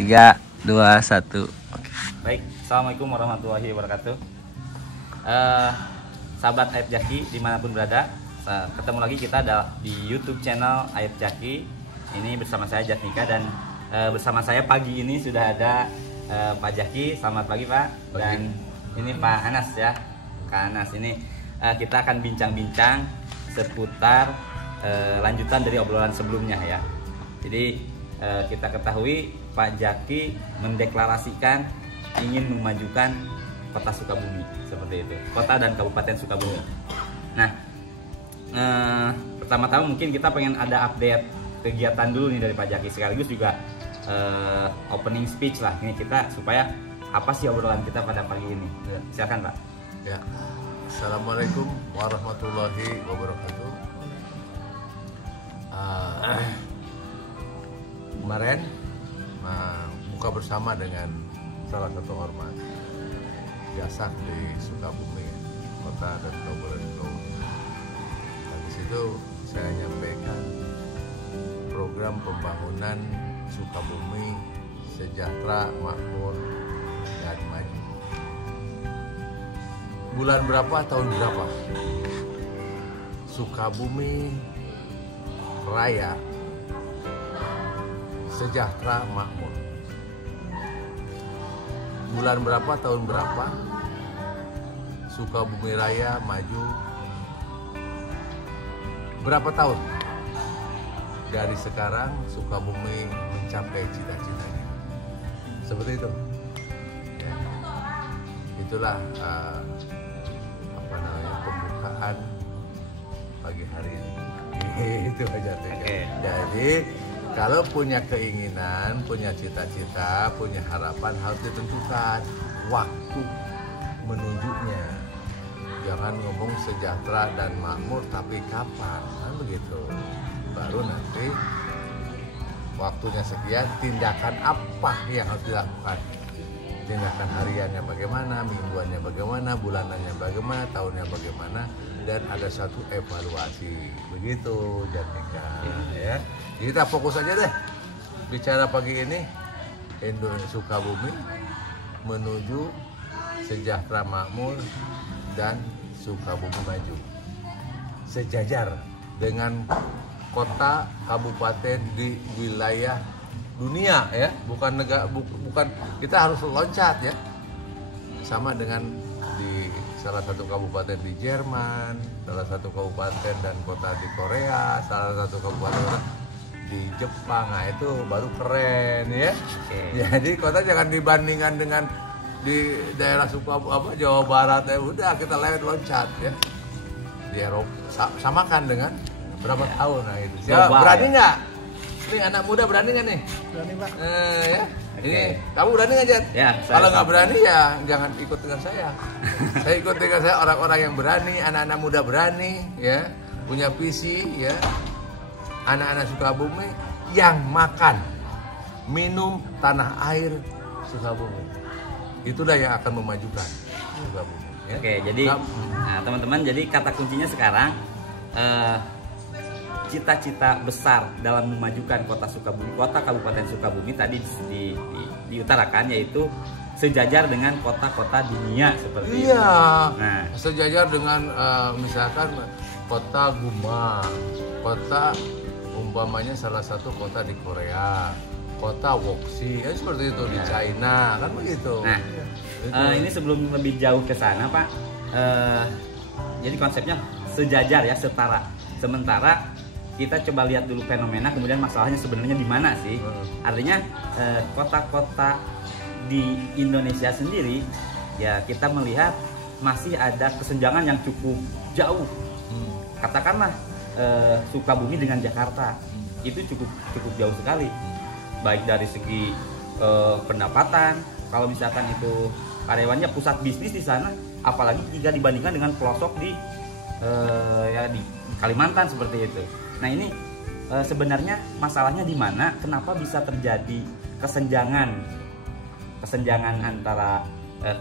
3, 2, 1. Oke. Baik, assalamualaikum warahmatullahi wabarakatuh. Sahabat Aib Jaki dimanapun berada, ketemu lagi kita di YouTube channel Aib Jaki. Ini bersama saya Jatnika dan bersama saya pagi ini sudah ada Pak Jaki. Selamat pagi Pak. Dan ini Pak Anas ya, Kak Anas. Ini kita akan bincang-bincang seputar lanjutan dari obrolan sebelumnya ya. Jadi kita ketahui Pak Jaki mendeklarasikan ingin memajukan Kota Sukabumi seperti itu, Kota dan Kabupaten Sukabumi. Nah, pertama-tama mungkin kita pengen ada update kegiatan dulu nih dari Pak Jaki, sekaligus juga opening speech lah ini kita, supaya apa sih obrolan kita pada pagi ini. Silakan Pak. Ya, assalamualaikum warahmatullahi wabarakatuh. Kemarin buka bersama dengan salah satu ormas Jasak di Sukabumi, Kota dan Kabupaten Sukabumi. Di situ saya nyampaikan program pembangunan Sukabumi sejahtera, makmur, dan maju. Bulan berapa, tahun berapa? Sukabumi Raya sejahtera, makmur. Bulan berapa, tahun berapa? Sukabumi Raya maju. Berapa tahun? Dari sekarang Sukabumi mencapai cita-citanya. Seperti itu. Ya. Itulah pembukaan pagi hari ini. Itu aja. Okay. Jadi kalau punya keinginan, punya cita-cita, punya harapan, harus ditentukan waktu menunjuknya. Jangan ngomong sejahtera dan makmur tapi kapan, kan begitu. Baru nanti waktunya sekian, tindakan apa yang harus dilakukan. Tindakan hariannya bagaimana, mingguannya bagaimana, bulanannya bagaimana, tahunnya bagaimana, dan ada satu evaluasi. Begitu Jatnika ya. Kita fokus aja deh bicara pagi ini, Indonesia Sukabumi menuju sejahtera, makmur, dan Sukabumi maju sejajar dengan kota kabupaten di wilayah dunia ya, bukan negara, bukan kita harus loncat ya, sama dengan di salah satu kabupaten di Jerman, salah satu kabupaten dan kota di Korea, salah satu kabupaten di Jepang. Nah itu baru keren ya. Jadi kota jangan dibandingkan dengan di daerah Sukabumi Jawa Barat ya, udah kita lewat loncat ya. Di Eropa samakan dengan berapa tahun. Nah itu ya, berani nggak? Ini anak muda berani nggak nih? Berani Pak. Ya. Ini kamu berani nggak Jan? Ya, kalau nggak berani ya jangan ikut dengan saya. Saya ikut dengan saya orang-orang yang berani, anak-anak muda berani ya, punya visi ya. Anak-anak Sukabumi yang makan, minum tanah air Sukabumi. Itulah yang akan memajukan Sukabumi. Ya? Oke, jadi teman-teman, jadi kata kuncinya sekarang cita-cita besar dalam memajukan kota Sukabumi, kota Kabupaten Sukabumi tadi diutarakan, yaitu sejajar dengan kota-kota dunia seperti itu. Iya. Nah, sejajar dengan misalkan kota Guma, kota umpamanya salah satu kota di Korea, kota Woxi, ya seperti itu di China, kan begitu. Nah, ini sebelum lebih jauh ke sana Pak, jadi konsepnya sejajar ya, setara. Sementara kita coba lihat dulu fenomena, kemudian masalahnya sebenarnya di mana sih? Artinya kota-kota di Indonesia sendiri, ya kita melihat masih ada kesenjangan yang cukup jauh. Katakanlah Sukabumi dengan Jakarta itu cukup jauh sekali, baik dari segi pendapatan, kalau misalkan itu karyawannya pusat bisnis di sana, apalagi jika dibandingkan dengan pelosok di Kalimantan seperti itu. Nah ini sebenarnya masalahnya di mana? Kenapa bisa terjadi kesenjangan antara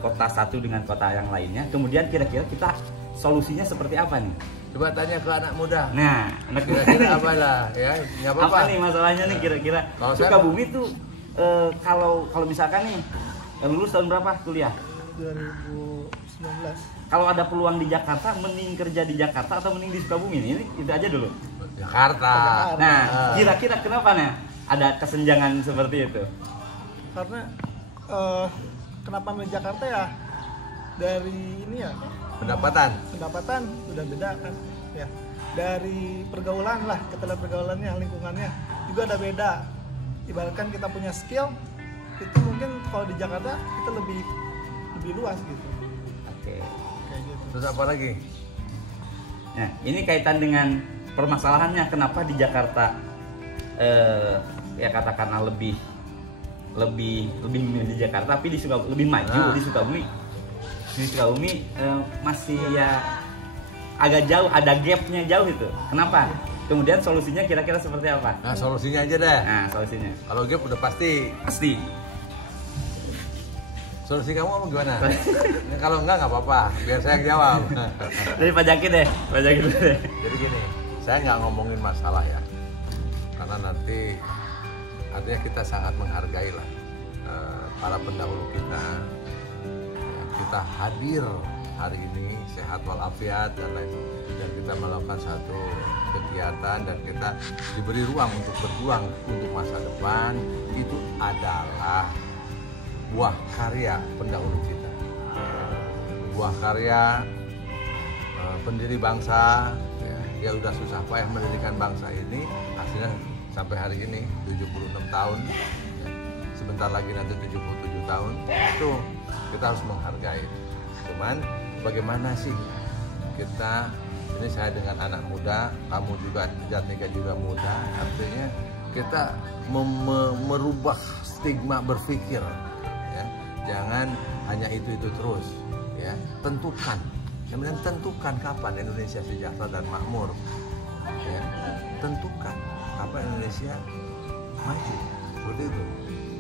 kota satu dengan kota yang lainnya? Kemudian kira-kira kita solusinya seperti apa nih? Coba tanya ke anak muda. Nah, kira-kira apa lah ya? Nggak apa-apa. Apa nih masalahnya nih kira-kira? Sukabumi tuh kalau misalkan nih lulus tahun berapa kuliah? 2019. Kalau ada peluang di Jakarta, mending kerja di Jakarta atau mending di Sukabumi? Ini itu aja dulu. Jakarta. Nah, kira-kira kenapa nih ada kesenjangan seperti itu? Karena kenapa milih Jakarta ya, dari ini ya, pendapatan udah beda kan ya, dari pergaulan lah, kita lihat pergaulannya, lingkungannya juga ada beda. Ibaratkan kita punya skill itu, mungkin kalau di Jakarta kita lebih luas gitu. Oke. Kayak gitu. Terus apa lagi? Nah, ini kaitan dengan permasalahannya kenapa di Jakarta ya katakanlah lebih memilih di Jakarta, tapi di Sukabumi lebih maju. Di Sukabumi masih ya agak jauh, ada gapnya jauh itu. Kenapa? Kemudian solusinya kira-kira seperti apa? Nah, solusinya aja deh. Nah, solusinya Kalau gap udah pasti. Solusi kamu apa gimana? Kalau enggak apa-apa, biar saya yang jawab. Jadi Pak Jaki deh. Jadi gini, saya nggak ngomongin masalah ya, karena nanti artinya kita sangat menghargai lah para pendahulu kita. Ya, kita hadir hari ini sehat walafiat dan lain, dan kita melakukan satu kegiatan dan kita diberi ruang untuk berjuang untuk masa depan. Itu adalah buah karya pendahulu kita, buah karya pendiri bangsa. Ya udah susah payah mendirikan bangsa ini, hasilnya sampai hari ini 76 tahun ya. Sebentar lagi nanti 77 tahun. Itu kita harus menghargai. Cuman bagaimana sih kita, ini saya dengan anak muda, kamu juga Jatnika juga muda, artinya kita merubah stigma berpikir ya. Jangan hanya itu terus ya. Kemudian tentukan kapan Indonesia sejahtera dan makmur ya. Tentukan kapan Indonesia maju, seperti itu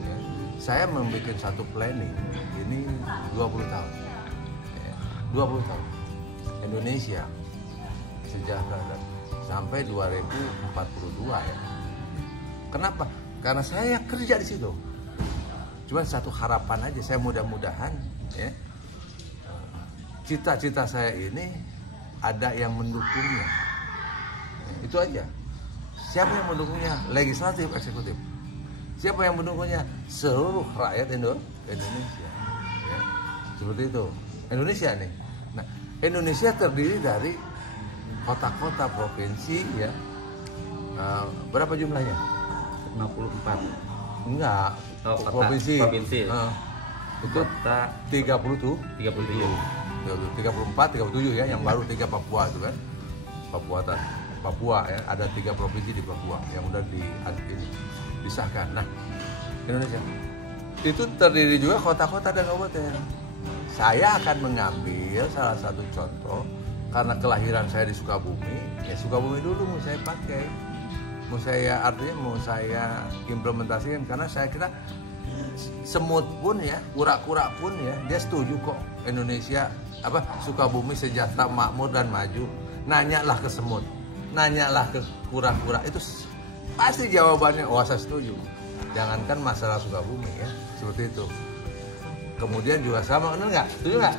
ya. Saya membuat satu planning ini 20 tahun ya. 20 tahun Indonesia sejahtera dan sampai 2042 ya. Kenapa? Karena saya kerja di situ. Cuma satu harapan aja, saya mudah-mudahan ya, cita-cita saya ini ada yang mendukungnya. Itu aja. Siapa yang mendukungnya? Legislatif, eksekutif. Siapa yang mendukungnya? Seluruh rakyat Indonesia. Ya. Seperti itu. Indonesia nih. Nah, Indonesia terdiri dari kota-kota provinsi ya. Berapa jumlahnya? 54. Enggak. Oh, kota, provinsi. Itu kota 37. 34, 37 ya, yang baru 3 Papua itu kan. Papua ya, ada 3 provinsi di Papua yang udah disahkan. Nah, Indonesia itu terdiri juga kota-kota dan kabupaten. Saya akan mengambil salah satu contoh karena kelahiran saya di Sukabumi, ya Sukabumi dulu mau saya pakai. Mau saya implementasikan karena saya kira semut pun ya, kura-kura pun ya, dia setuju kok Indonesia Sukabumi sejahtera, makmur dan maju. Nanyalah ke semut, nanyalah ke kura-kura, itu pasti jawabannya oh saya setuju. Jangankan masalah Sukabumi ya, seperti itu. Kemudian juga sama, benar nggak? Setuju nggak?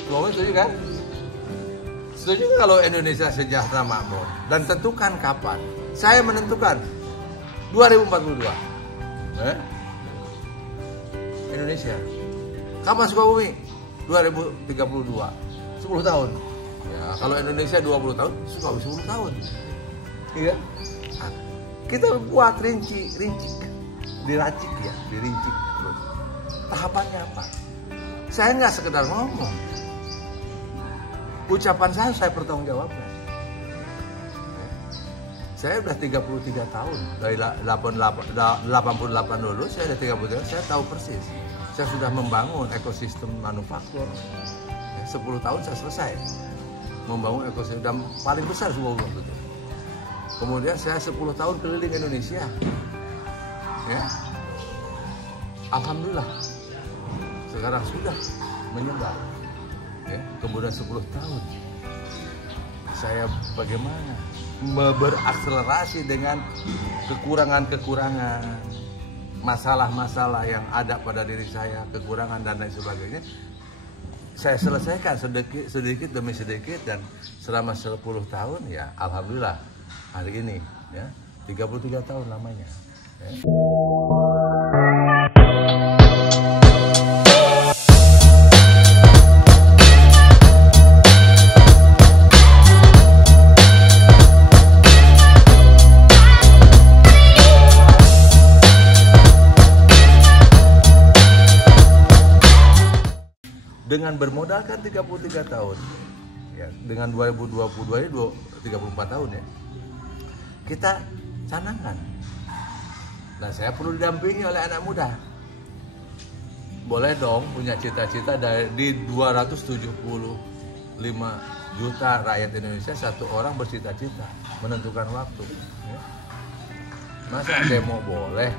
Sukabumi setuju kan? Setuju kalau Indonesia sejahtera, makmur, dan tentukan kapan? Saya menentukan 2042. Indonesia. Kapan Sukabumi? 2032. 10 tahun. Ya, kalau Indonesia 20 tahun, Sukabumi 10 tahun. Iya. Nah, kita buat diracik ya, dirincik terus. Tahapannya apa? Saya nggak sekedar ngomong. Ucapan saya pertanggungjawabkan. Saya udah 33 tahun, dari 88 dulu, saya udah 33, saya tahu persis. Saya sudah membangun ekosistem manufaktur. 10 tahun saya selesai membangun ekosistem dan paling besar semua waktu itu. Kemudian saya 10 tahun keliling Indonesia. Ya. Alhamdulillah, sekarang sudah menyebar. Ya. Kemudian 10 tahun, saya bagaimana berakselerasi dengan kekurangan-kekurangan masalah-masalah yang ada pada diri saya, kekurangan dan lain sebagainya, saya selesaikan sedikit demi sedikit, dan selama 10 tahun ya alhamdulillah hari ini ya 33 tahun lamanya ya. Dengan bermodalkan 33 tahun ya, dengan 2022 ini 34 tahun ya, kita canangkan. Nah, saya perlu didampingi oleh anak muda. Boleh dong punya cita-cita di 275 juta rakyat Indonesia, satu orang bercita-cita menentukan waktu ya. Masa demo boleh?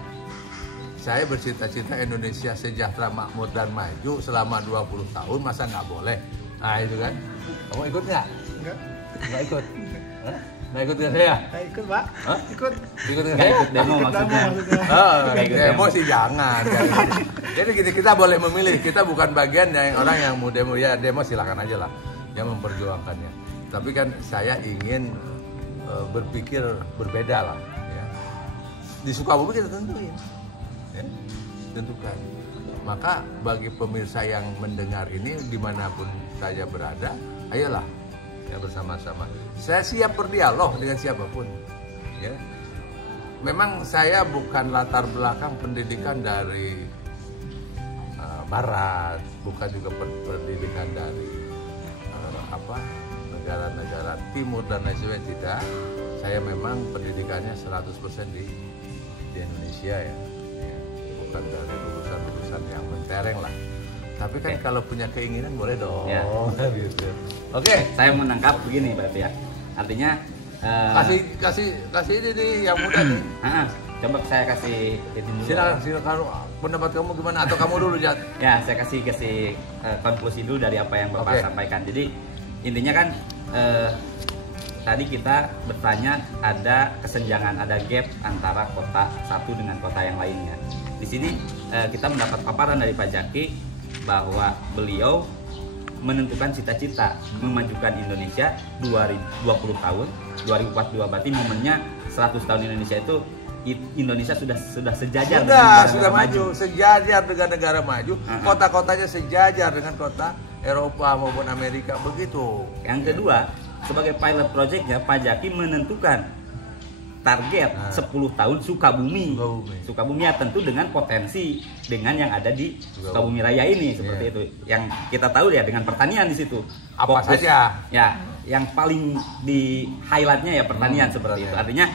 Saya bercita-cita Indonesia sejahtera, makmur dan maju selama 20 tahun, masa nggak boleh? Nah itu kan, kamu ikut nggak? Enggak. Nggak ikut? Nggak ikut dengan saya? Nggak ikut, Pak. Hah? Ikut. Nggak Ikut dengan saya? ikut demo Ikut maksudnya. Oh, Nggak ikut demo demo. sih jangan. Jadi gini, kita boleh memilih. Kita bukan bagian yang orang yang mau demo. Ya demo silakan aja lah, yang memperjuangkannya. Tapi kan saya ingin berpikir berbeda lah. Ya. Di Sukabumi kita tentuin. Ya, tentukan. Maka bagi pemirsa yang mendengar ini dimanapun saja berada, ayolah ya bersama-sama. Saya siap berdialog dengan siapapun. Ya, memang saya bukan latar belakang pendidikan dari Barat, bukan juga pendidikan dari negara-negara Timur dan lain sebagainya, tidak. Saya memang pendidikannya 100% di Indonesia ya. Bukan dari lulusan-lulusan yang mentereng lah. Tapi kan kalau punya keinginan boleh dong. Ya. Gitu. Oke. Saya menangkap begini berarti ya. Artinya Kasih ini nih yang muda nih. coba saya kasih itu dulu. Silakan pendapat kamu gimana, atau kamu dulu, Jat? Ya, saya kasih konklusi dulu dari apa yang Bapak Oke. sampaikan. Jadi intinya kan tadi kita bertanya ada kesenjangan, ada gap antara kota satu dengan kota yang lainnya. Di sini kita mendapat paparan dari Pak Jaki bahwa beliau menentukan cita-cita memajukan Indonesia 20 tahun, 2042 berarti momennya 100 tahun Indonesia itu Indonesia sudah sejajar dengan negara Sudah maju, sejajar dengan negara maju, kota-kotanya sejajar dengan kota Eropa maupun Amerika, begitu. Yang kedua, sebagai pilot projectnya Pak Jaki menentukan target 10 tahun Sukabumi. Sukabumi ya tentu dengan potensi dengan yang ada di Sukabumi Raya ini seperti itu. Yang kita tahu ya dengan pertanian di situ. Apa saja? Ya, yang paling di highlightnya ya pertanian seperti itu. Artinya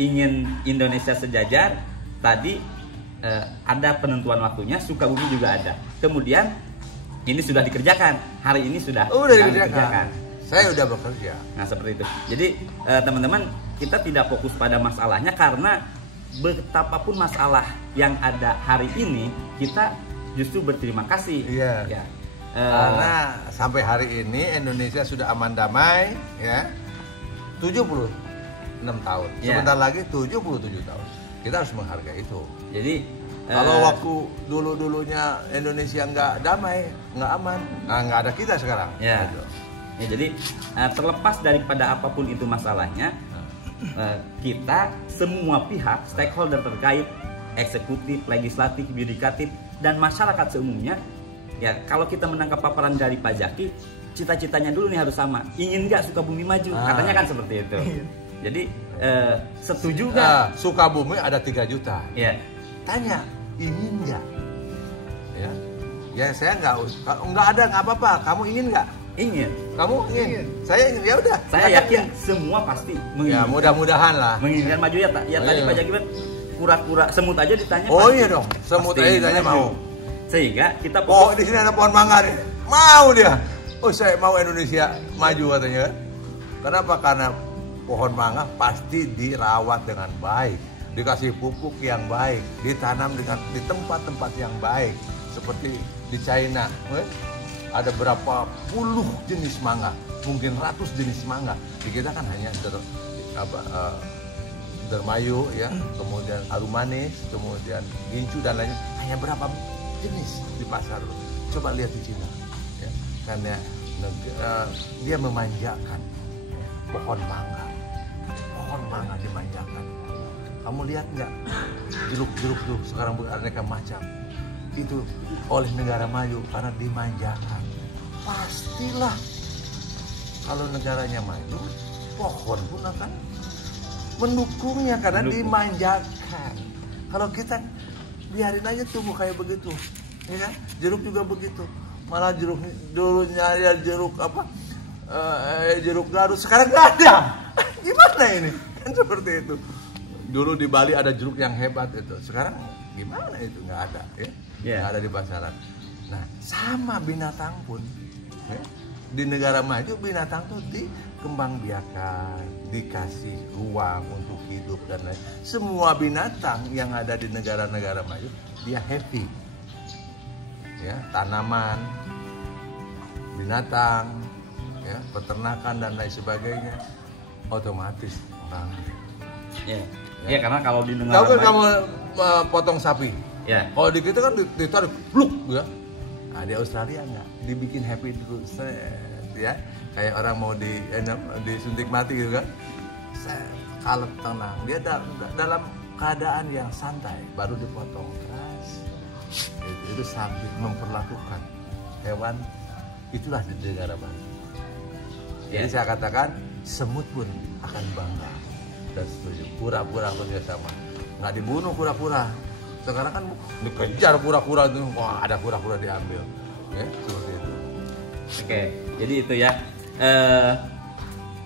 ingin Indonesia sejajar, tadi ada penentuan waktunya, Sukabumi juga ada. Kemudian ini sudah dikerjakan, hari ini sudah dikerjakan. Saya udah bekerja. Nah seperti itu. Jadi teman-teman, kita tidak fokus pada masalahnya karena betapapun masalah yang ada hari ini, kita justru berterima kasih. Iya. Ya. Karena sampai hari ini Indonesia sudah aman damai, ya. 76 tahun. Ya. Sebentar lagi 77 tahun. Kita harus menghargai itu. Jadi kalau waktu dulunya Indonesia nggak damai, nggak aman, nah nggak ada kita sekarang. Ya. Ya, jadi terlepas daripada apapun itu masalahnya, kita semua pihak stakeholder terkait, eksekutif, legislatif, yudikatif, dan masyarakat seumumnya, ya kalau kita menangkap paparan dari Pak Jaki, cita-citanya dulu nih harus sama. Ingin nggak Sukabumi maju? Katanya kan seperti itu. Jadi setuju nggak? Sukabumi ada 3 juta. Ya. Tanya, ingin nggak? Ya saya nggak ada, nggak apa-apa. Kamu ingin nggak? Ingin. Kamu ingin? Saya ingin, ya udah. Saya yakin semua pasti Ya menginginkan. mudah-mudahan lah. Menginginkan maju ya, ya tadi Iya. Pak Jaki pura-pura semut aja ditanya. Oh pasti- iya dong, semut pasti aja ditanya maju. mau. Sehingga kita Oh di sini ada pohon mangga nih, mau dia. Oh saya mau Indonesia maju katanya kan. Kenapa? Karena pohon mangga pasti dirawat dengan baik, dikasih pupuk yang baik, ditanam di tempat-tempat yang baik, seperti di China. Ada berapa puluh jenis mangga, mungkin ratus jenis mangga. Di kita kan hanya Indramayu ya, kemudian Arum Manis, kemudian Gincu dan lainnya. Hanya berapa jenis di pasar. Coba lihat di Cina, ya. Karena dia memanjakan ya, pohon mangga dimanjakan. Kamu lihat nggak jeruk-jeruk tuh sekarang beraneka macam itu oleh negara maju karena dimanjakan. Pastilah kalau negaranya maju, pohon pun akan mendukungnya karena dimanjakan. Kalau kita biarin aja tumbuh kayak begitu, ya kan? Jeruk juga begitu. Malah jeruk dulunya ya jeruk apa? Jeruk Garut sekarang nggak ada. Gimana ini? Kan seperti itu. Dulu di Bali ada jeruk yang hebat itu. Sekarang gimana itu? Nggak ada, ya? Nggak ada di pasaran. Nah, sama binatang pun. Ya? Di negara maju binatang tuh dikembangbiakan, dikasih ruang untuk hidup dan lain. Semua binatang yang ada di negara-negara maju dia happy. Ya, tanaman, binatang, ya, peternakan dan lain sebagainya otomatis orang. Ya, karena kalau di negara kamu potong sapi. Ya. Kalau di kita kan ditarik bluk ya. Nah, di Australia enggak, dibikin happy dulu, ya. Kayak orang mau disuntik mati gitu kan. Kalem tenang, dia dalam keadaan yang santai baru dipotong keras. Itu sambil memperlakukan hewan itulah di negara baru. Jadi saya katakan semut pun akan bangga dan setuju. Kura-kura bekerjasama, nggak dibunuh kura-kura. Sekarang kan dikejar kura-kura itu, wah ada kura-kura diambil, ya seperti itu. Oke, jadi itu ya.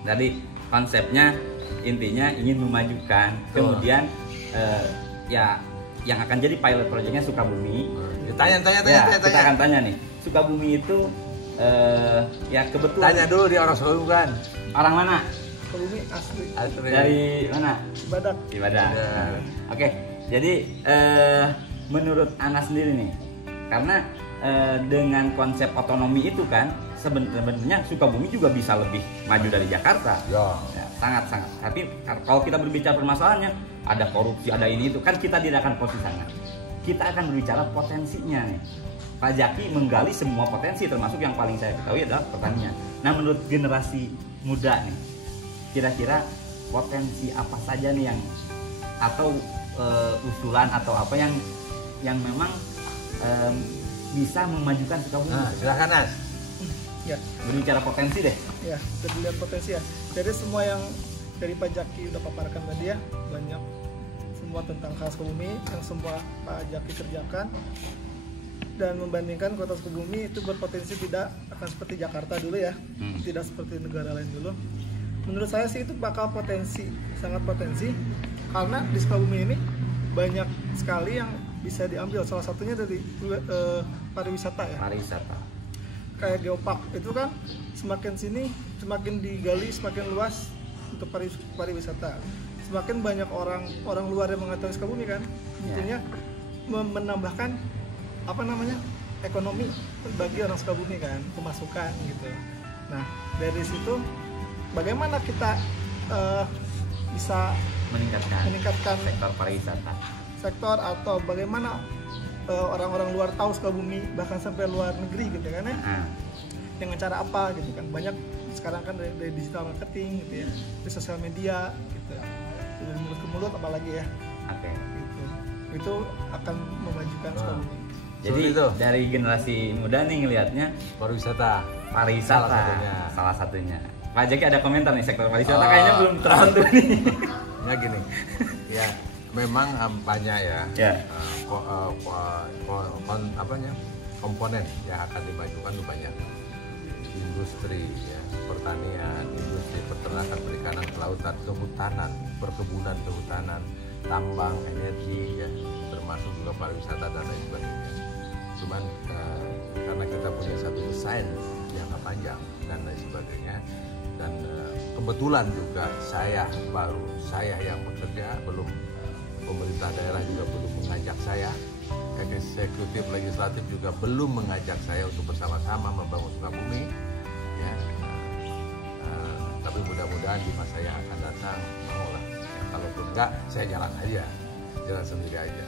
Tadi konsepnya intinya ingin memajukan, kemudian ya yang akan jadi pilot projectnya Sukabumi. Tanya. Kita akan tanya nih, Sukabumi itu ya kebetulan. Tanya dulu di orang Sukabumi kan. Orang mana? Sukabumi asli. Dari mana? Cibadak. Nah, oke, jadi menurut Ana sendiri nih, karena dengan konsep otonomi itu kan sebenarnya Sukabumi juga bisa lebih maju dari Jakarta. Ya, sangat. Tapi kalau kita berbicara permasalahannya, ada korupsi, ada ini itu, kan kita tidak akan posisi sana. Kita akan berbicara potensinya nih. Pak Jaki menggali semua potensi, termasuk yang paling saya ketahui adalah pertanian. Nah, menurut generasi muda nih, kira-kira potensi apa saja nih yang atau usulan atau apa yang memang bisa memajukan Sukabumi? Nah, silakan Nas. Ya. Berbicara potensi deh. Ya, kita lihat potensi ya. Jadi semua yang dari Pak Jaki udah paparkan tadi ya, banyak semua tentang khas Sukabumi yang semua Pak Jaki kerjakan, dan membandingkan kota Sukabumi itu berpotensi tidak akan seperti Jakarta dulu ya, tidak seperti negara lain dulu. Menurut saya sih itu bakal potensi, sangat potensi, karena di Sukabumi ini banyak sekali yang bisa diambil. Salah satunya dari pariwisata ya. Pariwisata. Kayak Geopark itu kan semakin sini semakin digali semakin luas untuk pariwisata. Semakin banyak orang luar yang mengetahui Sukabumi kan, intinya menambahkan apa namanya ekonomi bagi orang Sukabumi kan, pemasukan gitu. Nah dari situ bagaimana kita bisa meningkatkan sektor pariwisata, sektor atau bagaimana orang-orang luar tahu Sukabumi bahkan sampai luar negeri gitu kan ya. Dengan cara apa gitu kan, banyak sekarang kan dari digital marketing gitu ya, di sosial media gitu, dari mulut ke mulut apalagi ya. Oke. Gitu. Itu akan memajukan Sukabumi. Jadi itu dari generasi muda nih ngelihatnya pariwisata salah satunya. Pak Jaki ada komentar nih, sektor pariwisata kayaknya belum terbantu nih. Ya gini, ya memang banyak ya, komponen yang akan dimajukan itu banyak. Industri ya, pertanian, industri peternakan, perikanan, kelautan, kehutanan, perkebunan kehutanan, tambang, energi ya, termasuk juga pariwisata dan lain sebagainya. Cuman karena kita punya satu desain jangka panjang dan lain sebagainya, dan kebetulan juga saya yang bekerja, belum pemerintah daerah juga belum mengajak saya, eksekutif legislatif juga belum mengajak saya untuk bersama-sama membangun Sukabumi ya. Tapi mudah-mudahan di masa yang akan datang maulah ya, kalaupun enggak saya jalan sendiri aja.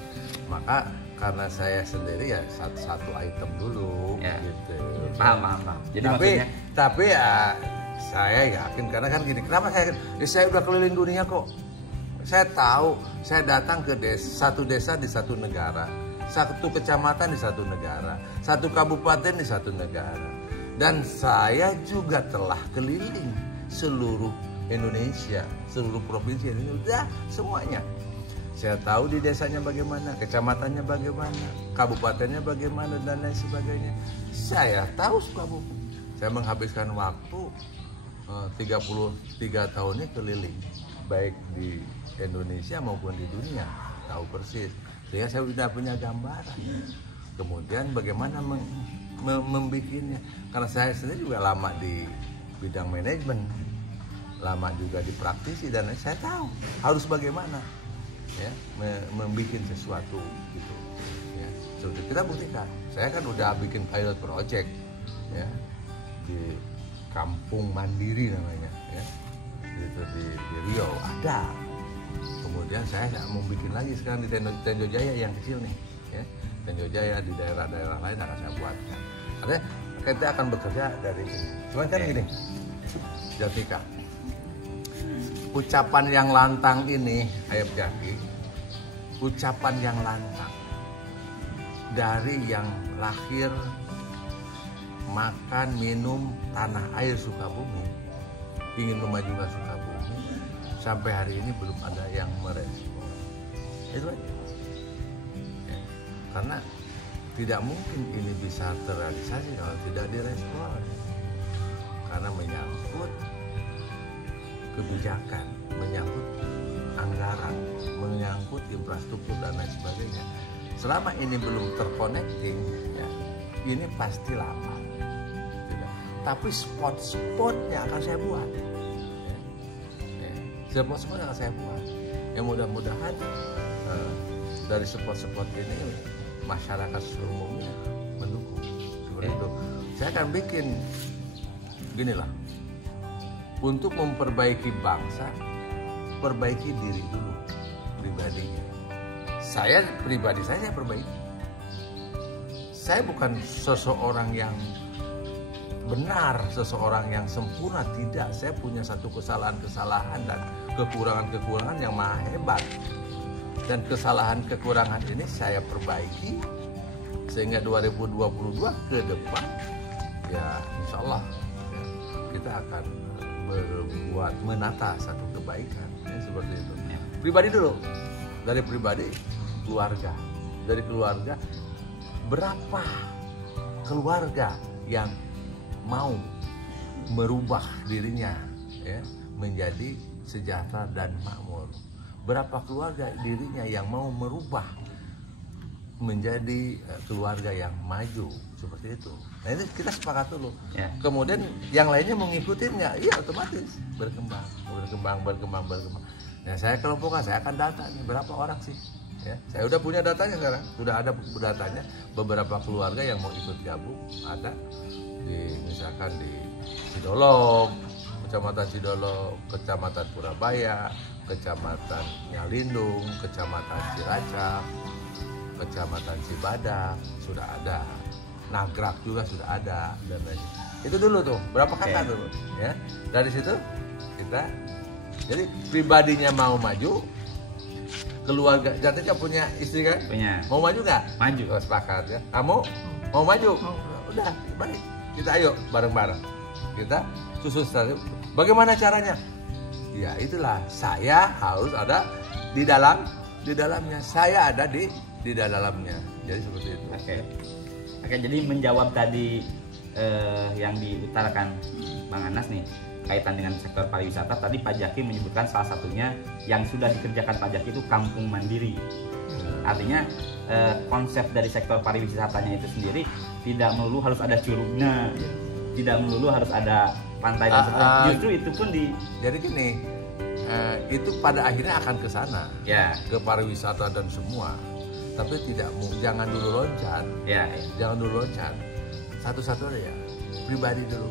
Maka karena saya sendiri ya satu item dulu Ya. gitu. Paham. Jadi maksudnya Tapi ya saya yakin karena kan gini, kenapa saya udah keliling dunia kok. Saya tahu, saya datang ke satu desa di satu negara, satu kecamatan di satu negara, satu kabupaten di satu negara. Dan saya juga telah keliling seluruh Indonesia, seluruh provinsi Indonesia, semuanya. Saya tahu di desanya bagaimana, kecamatannya bagaimana, kabupatennya bagaimana, dan lain sebagainya. Saya tahu Sukabumi. Saya menghabiskan waktu 33 tahun ini keliling, baik di Indonesia maupun di dunia, tahu persis. Sehingga saya sudah punya gambaran. Kemudian bagaimana membikinnya. Karena saya sendiri juga lama di bidang manajemen, lama juga di praktisi, dan saya tahu harus bagaimana ya membikin sesuatu gitu ya. Seperti kita buktikan, saya kan udah bikin pilot project ya di Kampung Mandiri namanya ya, gitu di Riau ada. Kemudian saya mau bikin lagi sekarang di Tenjo Jaya yang kecil nih ya, Tenjo Jaya di daerah-daerah lain akan saya buatkan. Artinya kita akan bekerja dari ini. Cuman kan gini, Jatika, ucapan yang lantang ini, Ayab Jaki, ucapan yang lantang dari yang lahir, makan, minum tanah air Sukabumi, ingin memajukan Sukabumi, sampai hari ini belum ada yang merespon. Itu aja. Ya. Karena tidak mungkin ini bisa terrealisasi kalau tidak direspon. Karena menyangkut kebijakan, menyangkut anggaran, menyangkut infrastruktur dan lain sebagainya. Selama ini belum terconnecting, ya, ini pasti lama. Tidak. Tapi spot-spotnya akan saya buat. Spot-spot akan saya buat. Yang mudah-mudahan dari spot-spot ini masyarakat seluruhnya mendukung. Seperti itu. Saya akan bikin gini lah. Untuk memperbaiki bangsa, perbaiki diri dulu pribadinya. Saya pribadi saya perbaiki. Saya bukan seseorang yang benar, seseorang yang sempurna, tidak. Saya punya satu kesalahan-kesalahan dan kekurangan-kekurangan yang maha hebat. Dan kesalahan kekurangan ini saya perbaiki sehingga 2022 ke depan ya insya Allah ya, kita akan berbuat menata satu kebaikan ya, seperti itu. Pribadi dulu, dari pribadi, keluarga, dari keluarga, berapa keluarga yang mau merubah dirinya ya, menjadi sejahtera dan makmur, berapa keluarga dirinya yang mau merubah menjadi keluarga yang maju, seperti itu. Nah ini kita sepakat dulu. Ya. Kemudian yang lainnya mengikuti nggak? Iya otomatis berkembang. Nah saya kelompokkan, saya akan data nih berapa orang sih. Ya, saya udah punya datanya sekarang, sudah ada datanya. Beberapa keluarga yang mau ikut gabung ada di misalkan di Sidolog, Kecamatan Sidolog, Kecamatan Purabaya, Kecamatan Nyalindung, Kecamatan Cilacap, Kecamatan Cibadak sudah ada, Nagrak juga sudah ada dan lain. Itu dulu tuh, berapa kakak dulu, ya. Dari situ kita, jadi pribadinya mau maju, keluarga, Jatika punya istri kan? Punya. Mau maju nggak? Maju. Oh, sepakat ya. Kamu mau maju? Udah, balik. Kita ayo bareng-bareng. Kita susun strategi. Bagaimana caranya? Ya itulah, saya harus ada di dalamnya. Saya ada di dalamnya. Jadi seperti itu. Oke, jadi menjawab tadi yang diutarakan Bang Anas nih kaitan dengan sektor pariwisata, tadi Pak Jaki menyebutkan salah satunya yang sudah dikerjakan Pak Jaki itu kampung mandiri. Artinya konsep dari sektor pariwisatanya itu sendiri tidak melulu harus ada curugnya, tidak melulu harus ada pantai dan sebagainya. Justru itu pun jadi gini, itu pada akhirnya akan ke sana, ya, ke pariwisata dan semua. Tapi jangan dulu loncat, ya. Jangan dulu loncat. Satu-satu aja, pribadi dulu.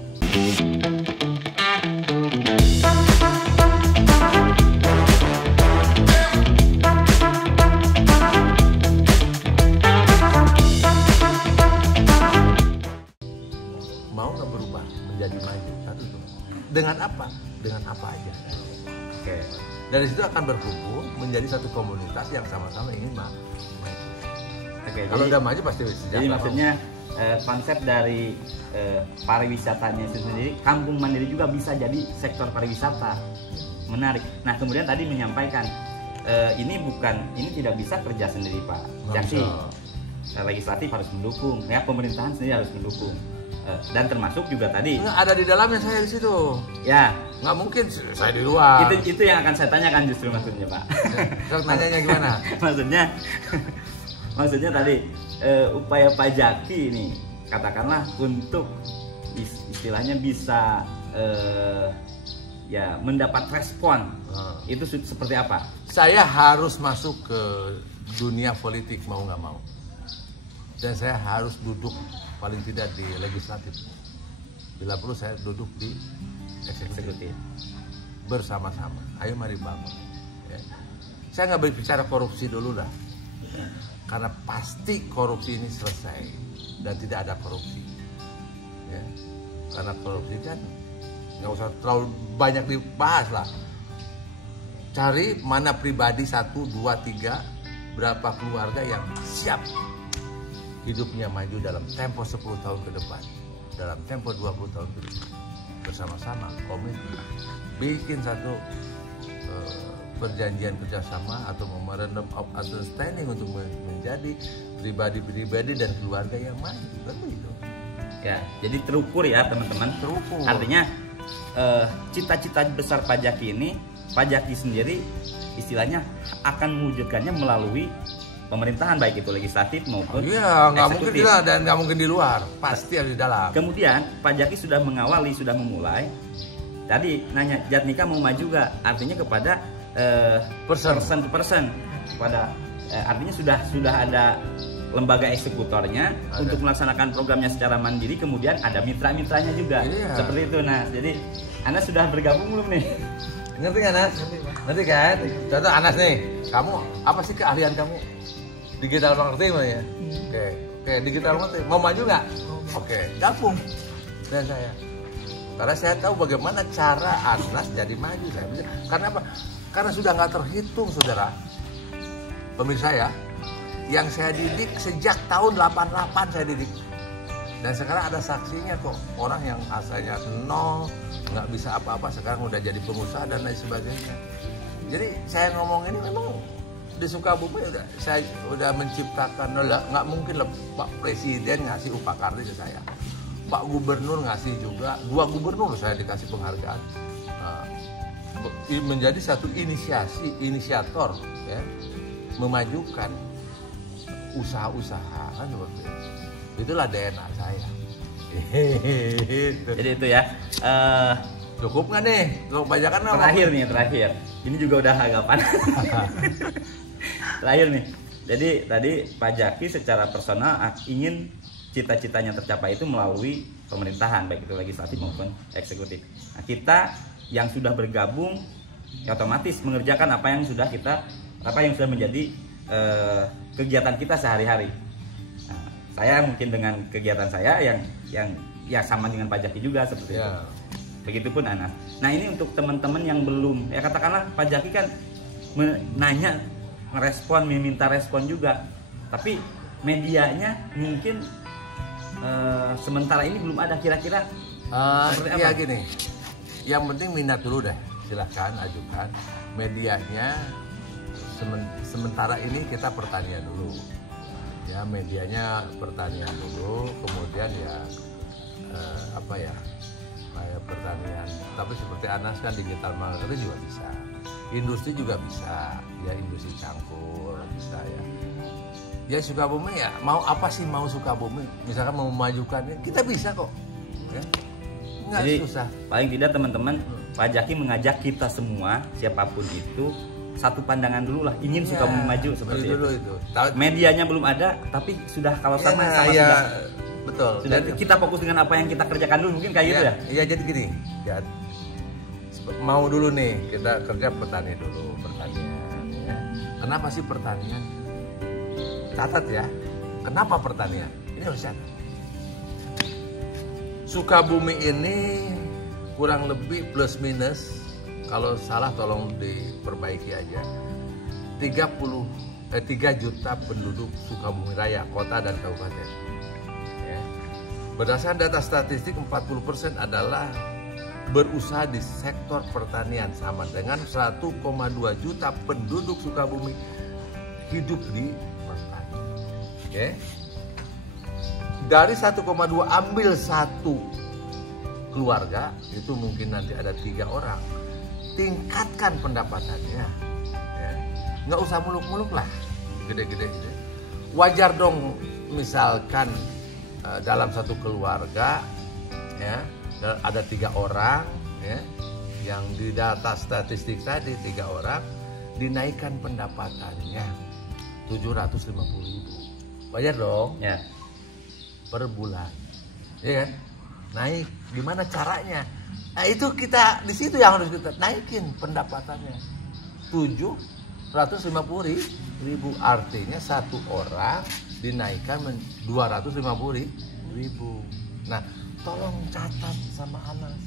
apa aja. Oke. Dari situ akan berkumpul menjadi satu komunitas yang sama-sama ingin maju. Oke, Kalau udah maju pasti sejahtera. jadi maksudnya konsep dari pariwisatanya itu sendiri, kampung mandiri juga bisa jadi sektor pariwisata. Menarik. Nah, kemudian tadi menyampaikan ini tidak bisa kerja sendiri, Pak Jaki. Legislatif harus mendukung, ya pemerintahan sendiri harus mendukung. Dan termasuk juga tadi ada di dalamnya saya di situ. Ya, Nggak mungkin saya di luar. itu yang akan saya tanyakan justru maksudnya, Pak. Terus nanyanya gimana? maksudnya tadi upaya Pak Jaki ini katakanlah untuk istilahnya bisa ya mendapat respon itu seperti apa? Saya harus masuk ke dunia politik mau nggak mau, dan saya harus duduk paling tidak di legislatif. Bila perlu saya duduk di eksekutif bersama-sama. Ayo mari bangun. Ya. Saya nggak berbicara korupsi dulu lah, ya. Karena pasti korupsi ini selesai dan tidak ada korupsi. Ya. Karena korupsi kan nggak usah terlalu banyak dibahas lah. Cari mana pribadi 1, 2, 3, berapa keluarga yang siap hidupnya maju dalam tempo 10 tahun ke depan, dalam tempo 20 tahun ke depan, bersama-sama komitmen bikin satu perjanjian kerjasama atau memorandum of understanding untuk menjadi pribadi-pribadi dan keluarga yang maju, kan begitu. Ya, jadi terukur ya teman-teman. Terukur. Artinya cita-cita besar Pak Jaki ini, Pak Jaki sendiri istilahnya akan mewujudkannya melalui pemerintahan, baik itu legislatif maupun Iya, nggak mungkin eksekutif. tidak, dan nggak mungkin di luar, pasti harus di dalam. Kemudian Pak Jaki sudah mengawali, sudah memulai. Tadi nanya Jatnika mau maju gak? Artinya kepada person to person, kepada artinya sudah ada lembaga eksekutornya untuk melaksanakan programnya secara mandiri. Kemudian ada mitra-mitranya juga, seperti itu. Nah, jadi Anda sudah bergabung belum nih? Ngerti kan, Anas? Ngerti kan? Contoh Anas nih, kamu apa sih keahlian kamu? Digital marketing ya? Oke, digital marketing. Mau maju nggak? Oke, gabung dengan saya. Karena saya tahu bagaimana cara Anas jadi maju. Saya bilang, karena apa? Karena sudah nggak terhitung, saudara. Pemirsa ya, yang saya didik sejak tahun 88 saya didik. Dan sekarang ada saksinya kok, orang yang asalnya nol, nggak bisa apa-apa, sekarang udah jadi pengusaha dan lain sebagainya. Jadi saya ngomong ini memang di Sukabumi saya udah menciptakan, nggak mungkin lah Pak Presiden ngasih upah karya ke saya, Pak Gubernur ngasih juga, 2 gubernur saya dikasih penghargaan, menjadi satu inisiator ya, memajukan usaha-usaha kan seperti itu. Itulah DNA saya. Jadi itu ya. Cukup nggak nih? Kebanyakan Terakhir. Ini juga udah agak panas. Terakhir nih. Jadi tadi Pak Jaki secara personal ingin cita-citanya tercapai itu melalui pemerintahan, baik itu legislatif maupun eksekutif. Nah, kita yang sudah bergabung ya otomatis mengerjakan apa yang sudah menjadi kegiatan kita sehari-hari. Nah, saya mungkin dengan kegiatan saya yang sama dengan Pak Jaki juga seperti itu. Begitupun Anas. Nah, ini untuk teman-teman yang belum, ya katakanlah Pak Jaki kan nanya, merespon, meminta respon juga, tapi medianya mungkin sementara ini belum ada. Kira-kira seperti apa? Ya gini, yang penting minat dulu deh, silahkan ajukan. Medianya sementara ini kita pertanian dulu, ya medianya pertanian dulu, kemudian ya pertanian. Tapi seperti Anas kan digital marketing juga bisa, industri juga bisa, ya industri cangkul bisa ya. Ya Sukabumi ya mau apa sih, mau Sukabumi misalkan mau memajukannya, kita bisa kok ya. Nggak Jadi susah. paling tidak teman-teman, Pak Jaki mengajak kita semua siapapun itu satu pandangan dulu lah, ingin Sukabumi maju seperti itu. Medianya belum ada, tapi sudah kalau sama sudah. Betul. Sudah kita fokus dengan apa yang kita kerjakan dulu, mungkin kayak gitu ya. Iya, jadi gini. Ya, mau dulu nih kita kerja pertanian dulu, pertanian. Ya. Kenapa sih pertanian? Catat ya. Kenapa pertanian? Ini harus catat. Sukabumi ini kurang lebih plus minus kalau salah tolong diperbaiki aja. 3 juta penduduk Sukabumi Raya, kota dan kabupaten. Ya. Berdasarkan data statistik, 40% adalah berusaha di sektor pertanian, sama dengan 1,2 juta penduduk Sukabumi hidup di pertanian. Oke. Dari 1,2 ambil 1 keluarga, itu mungkin nanti ada 3 orang. Tingkatkan pendapatannya. Ya. Nggak usah muluk-muluk lah, gede-gede. Wajar dong misalkan dalam satu keluarga ya ada 3 orang ya, yang di data statistik tadi 3 orang dinaikkan pendapatannya 750.000. Wajar dong Ya. per bulan, ya kan? Naik. Gimana caranya? Nah itu kita di situ yang harus kita naikin pendapatannya 750.000, artinya 1 orang dinaikkan 250.000. Nah, tolong catat sama Anas.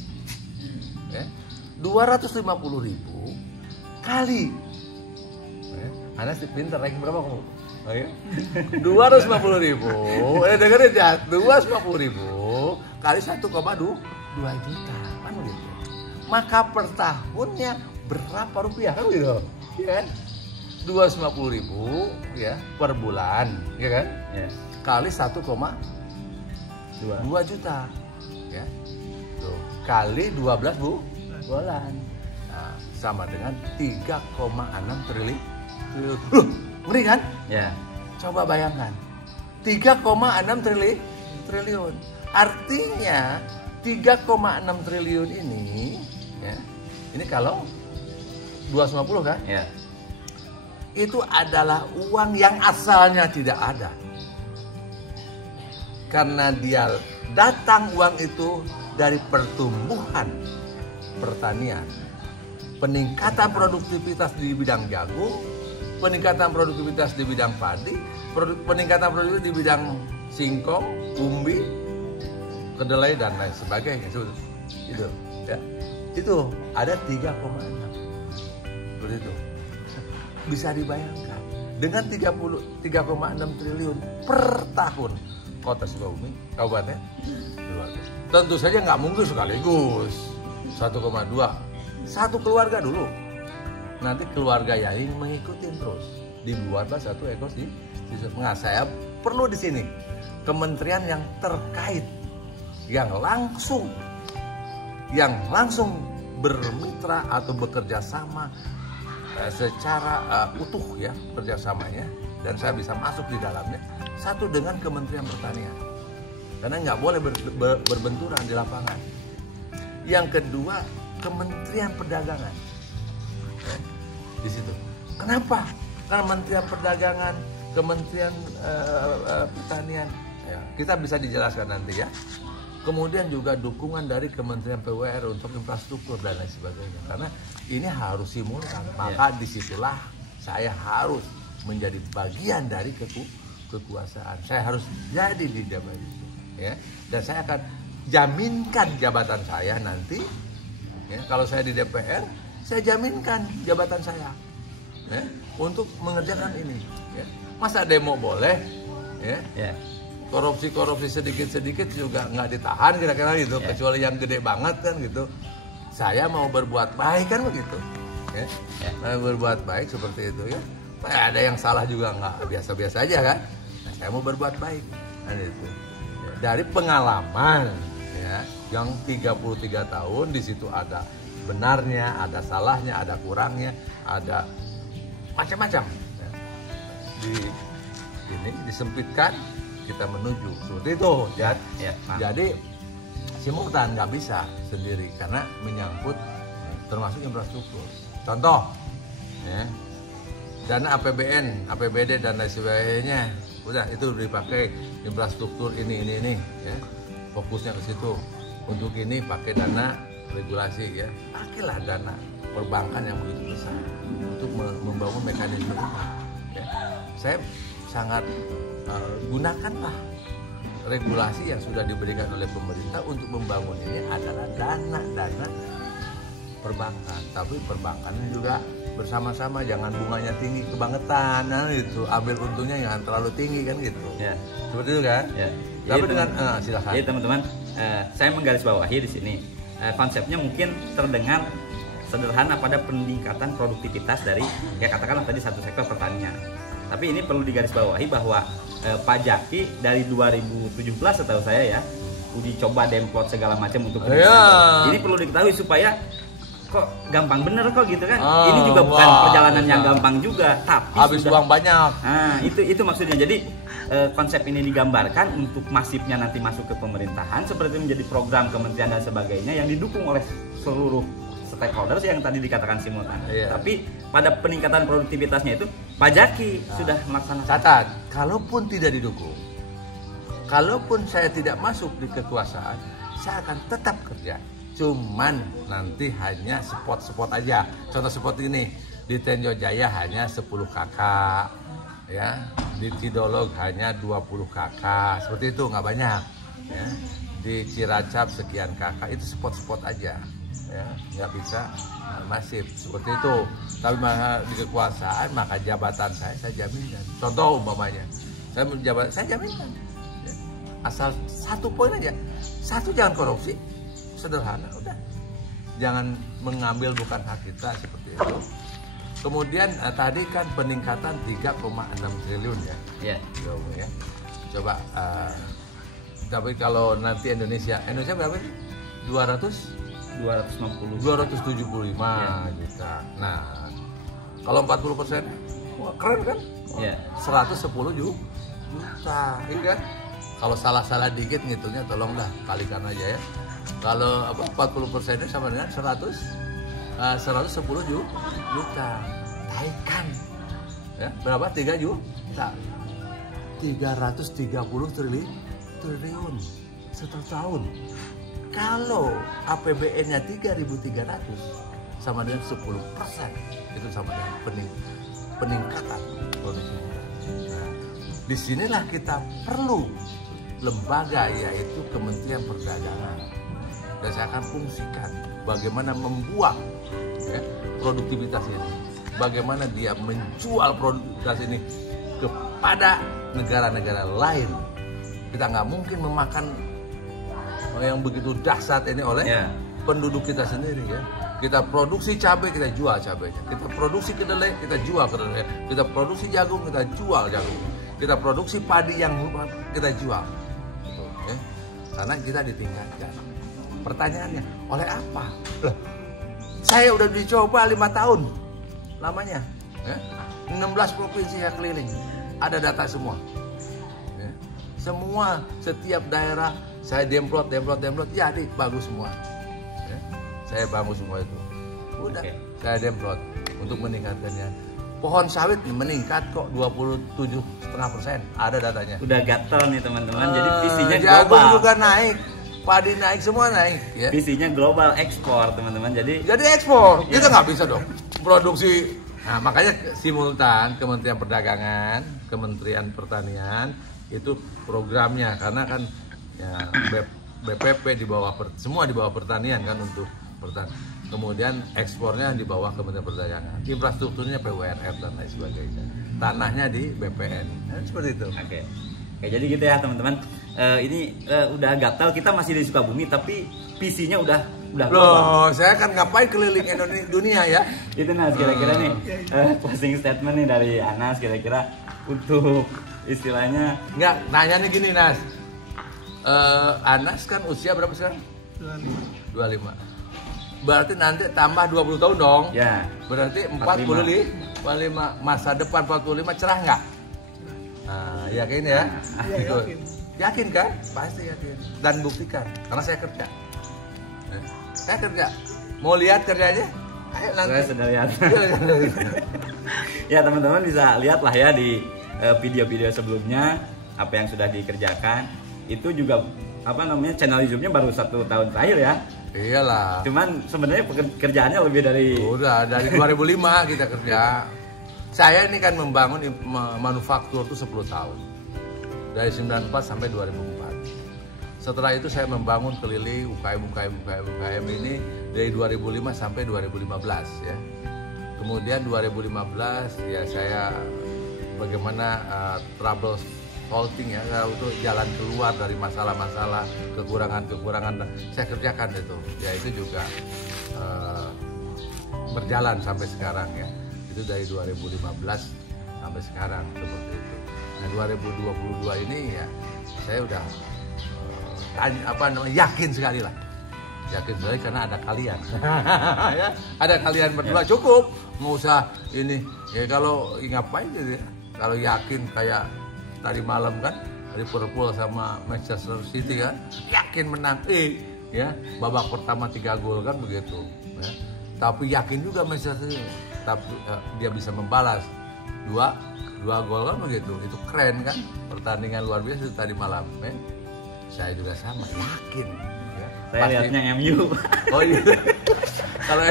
Ya, 250.000 kali. Ya, Anas pintar, ranking berapa kamu? Oh ya? 250.000. Dengerin ya, 250.000 kali 1,2 juta. Kan begitu. Maka per tahunnya berapa rupiah kan gitu? Ya kan? 250.000 ya per bulan, ya kan? Ya. Kali 1,2 juta. Ya. Tuh, kali 12 bulan. Nah, sama dengan 3,6 triliun. Loh, ngeri kan? Ya. Coba bayangkan. 3,6 triliun. Artinya 3,6 triliun ini ya. Ini kalau 250 kan? Ya. Itu adalah uang yang asalnya tidak ada. Karena dia datang uang itu dari pertumbuhan pertanian, peningkatan produktivitas di bidang jagung, peningkatan produktivitas di bidang padi, peningkatan produktivitas di bidang singkong, umbi, kedelai dan lain sebagainya. Itu ya. Itu ada 3,6. Seperti itu. Bisa dibayangkan dengan 3,6 triliun per tahun kota Sukabumi, kabupaten, keluarga. Tentu saja nggak mungkin sekaligus 1,2, 1 keluarga dulu. Nanti keluarga yang mengikuti terus. Dibuatlah satu ekosistem. Nah, saya perlu di sini kementerian yang terkait, yang langsung bermitra atau bekerja sama secara utuh ya kerjasamanya, dan saya bisa masuk di dalamnya. Satu dengan Kementerian Pertanian, karena nggak boleh berbenturan di lapangan. Yang kedua Kementerian Perdagangan ya, di situ. Kenapa? Karena Kementerian Perdagangan, Kementerian Pertanian ya, kita bisa dijelaskan nanti ya. Kemudian juga dukungan dari Kementerian PUPR untuk infrastruktur dan lain sebagainya. Karena ini harus simultan. Maka disitulah saya harus menjadi bagian dari kekuasaan. Saya harus jadi di jabatan itu. Ya. Dan saya akan jaminkan jabatan saya nanti. Ya, kalau saya di DPR, saya jaminkan jabatan saya. Ya, untuk mengerjakan ini. Ya. Masa demo boleh? Ya. Ya. Korupsi sedikit-sedikit juga nggak ditahan kira-kira gitu, yeah. Kecuali yang gede banget kan gitu. Saya mau berbuat baik kan begitu, ya. Yeah. Mau berbuat baik seperti itu ya. Nah, ada yang salah juga nggak biasa-biasa aja kan. Nah, saya mau berbuat baik, nah, itu. Ya. Dari pengalaman ya, yang 33 tahun di situ ada benarnya, ada salahnya, ada kurangnya, ada macam-macam. Ya. Ini disempitkan. Kita menuju seperti itu ya. Jadi simultan nggak bisa sendiri karena menyangkut termasuk infrastruktur. Contoh ya, dana APBN, APBD dan lain sebagainya udah itu dipakai infrastruktur ini ya. Fokusnya ke situ. Untuk ini pakai dana regulasi ya. Pakailah dana perbankan yang begitu besar untuk membangun mekanisme ini. Ya. Saya sangat gunakanlah regulasi yang sudah diberikan oleh pemerintah untuk membangun ini adalah dana perbankan, tapi perbankannya juga bersama-sama, jangan bunganya tinggi kebangetan, nah itu ambil untungnya jangan terlalu tinggi kan gitu. Ya. Seperti itu kan? Ya. Tapi Jadi, dengan silakan. Jadi teman-teman, saya menggarisbawahi di sini konsepnya mungkin terdengar sederhana pada peningkatan produktivitas dari ya katakanlah tadi satu sektor pertanian. Tapi ini perlu digarisbawahi bahwa Pak Jaki dari 2017 setahu saya ya uji coba demplot segala macam untuk Ya. ini perlu diketahui supaya kok gampang bener kok gitu kan. Ini juga bukan perjalanan yang gampang juga, tapi habis uang banyak. Nah, itu maksudnya. Jadi konsep ini digambarkan untuk masifnya nanti masuk ke pemerintahan seperti menjadi program kementerian dan sebagainya yang didukung oleh seluruh stakeholders yang tadi dikatakan simultan. Iya. Tapi pada peningkatan produktivitasnya itu Pak Jaki sudah melaksanakan. Catat, kalaupun tidak didukung, kalaupun saya tidak masuk di kekuasaan, saya akan tetap kerja. Cuman nanti hanya spot-spot aja. Contoh spot ini di Tenjo Jaya hanya 10 kakak, ya. Di Cidolog hanya 20 kakak. Seperti itu, nggak banyak. Ya. Di Ciracap sekian kakak, itu spot-spot aja. Ya, nggak bisa masif seperti itu. Tapi di kekuasaan maka jabatan saya jaminkan. Contoh umpamanya, saya menjabat, saya jaminkan. Ya. Asal satu poin aja, satu jangan korupsi. Sederhana, udah. Jangan mengambil bukan hak kita seperti itu. Kemudian tadi kan peningkatan 3,6 triliun ya. Ya. Ya. Coba tapi kalau nanti Indonesia berapa sih? 250 275 juta. Nah, kalau 40%, wah keren kan? Ya. 110 juta, iya kan? Kalau salah-salah dikit ngitungnya tolonglah kalikan aja ya. Kalau 40%-nya sama dengan 110 juta. Taikan. Ya, berapa? 3 juta. 330 triliun setahun. Kalau APBN-nya 3.300 sama dengan 10%, itu sama dengan peningkatan produktivitas. Nah, disinilah kita perlu lembaga yaitu Kementerian Perdagangan. Dan saya akan fungsikan bagaimana membuat ya, produktivitas ini, bagaimana dia menjual produktivitas ini kepada negara-negara lain. Kita nggak mungkin memakan yang begitu dahsyat ini oleh penduduk kita sendiri ya. Kita produksi cabai, kita jual cabainya. Kita produksi kedelai, kita jual kedelai. Kita produksi jagung, kita jual jagung. Kita produksi padi yang kita jual. Gitu, ya. Karena kita ditingkatkan. Pertanyaannya, oleh apa? Loh, saya udah dicoba 5 tahun lamanya. Ya. 16 provinsi saya keliling. Ada data semua. Ya. Semua, setiap daerah saya demplot, jadi bagus semua. Ya. Saya bangun semua itu. Udah, saya demplot untuk meningkatkannya. Pohon sawit meningkat kok 27,5%. Ada datanya. Udah gatel nih teman-teman. Jadi visinya jagung global. juga naik, padi naik, semua naik. Ya. Visinya global ekspor teman-teman. Jadi ekspor. Kita nggak bisa dong produksi. Nah makanya simultan Kementerian Perdagangan, Kementerian Pertanian itu programnya karena kan ya, BPP di bawah semua di bawah pertanian kan untuk pertanian. Kemudian ekspornya di bawah Kementerian Perdagangan, infrastrukturnya PURF dan lain sebagainya. Tanahnya di BPN. Nah, seperti itu. Oke, jadi gitu ya teman-teman. Ini udah gatal, kita masih di Sukabumi tapi visinya udah Loh, saya kan ngapain keliling Indonesia dunia ya? Itu Nas kira-kira nih closing statement nih dari Anas kira-kira untuk istilahnya nggak nanya nih gini Nas. Anas kan usia berapa sekarang? 25. Berarti nanti tambah 20 tahun dong. Ya. Berarti 45 masa depan 45 cerah nggak? Nah, yakin ya? Ya, yakin. Yakin kan? Pasti yakin. Dan buktikan karena saya kerja. Saya kerja. Mau lihat kerjanya? Ayo nanti. Saya sudah lihat. Ya teman-teman bisa lihat lah ya di video-video sebelumnya apa yang sudah dikerjakan. Itu juga apa namanya channel YouTube-nya baru 1 tahun terakhir ya. Iyalah. Cuman sebenarnya pekerjaannya lebih dari udah dari 2005 kita kerja. Saya ini kan membangun manufaktur itu 10 tahun. Dari 94 sampai 2004. Setelah itu saya membangun keliling UKM ini dari 2005 sampai 2015 ya. Kemudian 2015 ya saya bagaimana trouble solving ya, untuk jalan keluar dari masalah-masalah, kekurangan-kekurangan saya kerjakan itu. Ya itu juga berjalan sampai sekarang ya. Itu dari 2015 sampai sekarang seperti itu. Nah 2022 ini ya saya udah yakin sekali lah. Yakin sekali karena ada kalian. Ya, ada kalian berdua cukup. Nggak usah ini. Ya kalau ngapain gitu ya. Kalau yakin kayak tadi malam kan Liverpool sama Manchester City kan yakin menang. Ya, babak pertama 3 gol kan begitu. Ya. Tapi yakin juga Manchester City. Tapi dia bisa membalas dua gol kan begitu. Itu keren kan. Pertandingan luar biasa itu tadi malam. Saya juga sama yakin. Saya lihatnya MU. Oh iya. Kalau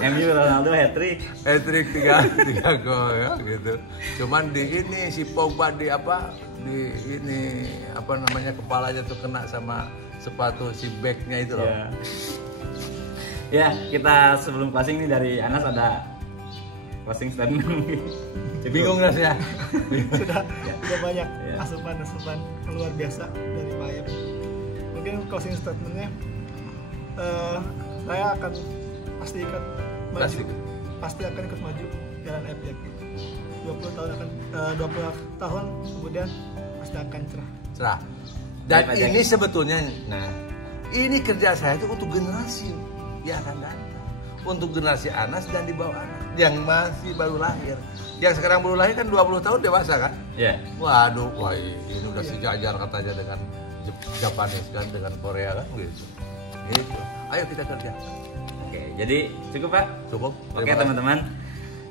MU Ronaldo hat-trick 3 gol ya gitu. Cuman di ini si Pogba di kepalanya tuh kena sama sepatu si backnya itu loh. Ya, kita sebelum closing nih dari Anas ada closing statement. Bingung nggak sih ya? sudah banyak asupan luar biasa dari Pak Ayep. Mungkin closing statementnya saya akan pasti akan ikut maju jalan FJP. 20 tahun kemudian pasti akan cerah. Dan ini sebetulnya, ini kerja saya itu untuk generasi yang akan datang, untuk generasi Anas dan di bawah Anas yang masih baru lahir. Yang sekarang baru lahir kan 20 tahun dewasa kan? Iya. Waduh, ini udah sejajar katanya dengan Japanese kan, dengan Korea kan gitu. Gitu. Ayo kita kerja. Oke, jadi cukup Pak? Cukup. Oke teman-teman,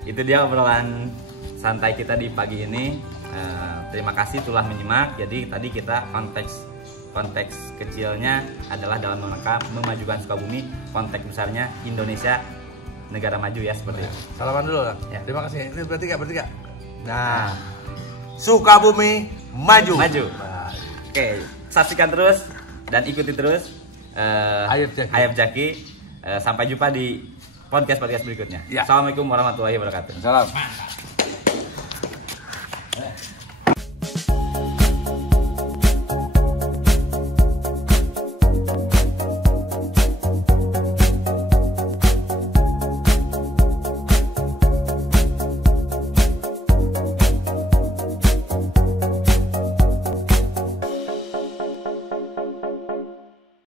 itu dia obrolan santai kita di pagi ini. Terima kasih telah menyimak. Jadi tadi kita konteks kecilnya adalah dalam rangka memajukan Sukabumi, konteks besarnya Indonesia negara maju ya seperti itu. Salaman dulu kan? Ya. Terima kasih. Ini bertiga. Nah, Sukabumi maju. Oke, saksikan terus dan ikuti terus Ayep Jaki. Sampai jumpa di podcast berikutnya. Ya. Assalamualaikum warahmatullahi wabarakatuh. Salam.